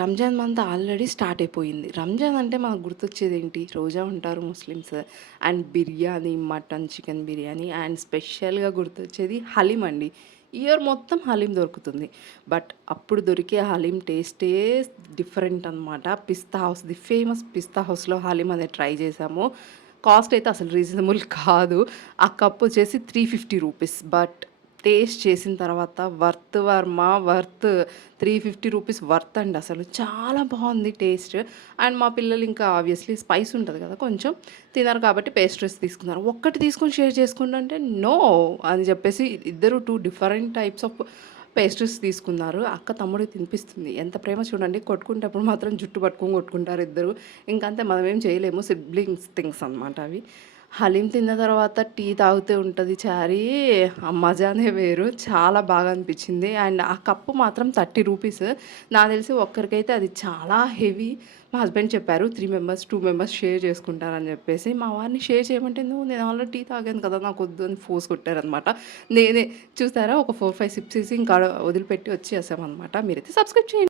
Ramzan month already start అయిపోయింది. రంజాన్ అంటే మనకు గుర్తొచ్చేదేంటి? రోజా ఉంటారు Muslims and biryani, mutton, chicken biryani and స్పెషల్‌గా గుర్తొచ్చేది హలీం అండి. ఇయర్ మొత్తం హలీం దొరుకుతుంది. బట్ అప్పుడు దొరికే హలీం టేస్టే డిఫరెంట్ అనమాట. పిస్తా హౌస్ ది ఫేమస్ పిస్తా హౌస్‌లో హలీం అనేది ట్రై చేశాము. కాస్ట్ అయితే అసలు రీజనబుల్ కాదు. ఆ కప్ వచ్చేసి రూ. 350. బట్ టేస్ట్ చేసిన తర్వాత వర్త్ రూ. 350 వర్త్ అండి అసలు. చాలా బావుంది టేస్ట్. అండ్ మా పిల్లలు ఇంకా ఆబ్వియస్‌లీ స్పైస్ ఉంటది కదా! కొంచెం తినరు కాబట్టి పేస్ట్రీస్ తీసుకున్నారు. ఒక్కటి తీసుకొని షేర్ చేసుకోండి అంటే నో అని చెప్పేసి ఇద్దరు 2 డిఫరెంట్ టైప్స్ ఆఫ్ పేస్ట్రీస్ తీసుకున్నారు. అక్క తమ్ముడికి తినిపిస్తుంది. ఎంత ప్రేమ చూడండి. కొట్టుకునేటప్పుడు మాత్రం జుట్టు పట్టుకొని కొట్టుకుంటారు ఇద్దరు. ఇంకంతే మనమేం చేయలేము. సిబ్లింగ్స్ థింగ్స్ అనమాట అవి. హలీం తిన్న తర్వాత టీ తాగుతూ ఉంటది చారీ. ఆ మజానే వేరు. చాలా బాగా అనిపిచ్చింది. అండ్ ఆ కప్పు మాత్రం రూ. 30. నాకు తెలిసి ఒక్కరికైతే అది చాలా హెవీ. మా హస్బెండ్ చెప్పారు 3 మెంబర్స్, 2 మెంబర్స్ షేర్ చేసుకుంటారని చెప్పేసి. మా వారిని షేర్ చేయమంటే, "నువ్వు నేను ఆల్రెడీ టీ తాగాను కదా! నాకొద్దు" అని ఫోర్స్ కొట్టారనమాట. నేనే చూసారా ఒక 4, 5 సిప్స్ ఇసి ఇంకా వదిలిపెట్టి వచ్చేసామనమాట. మీరైతే సబ్స్క్రైబ్ చేయండి.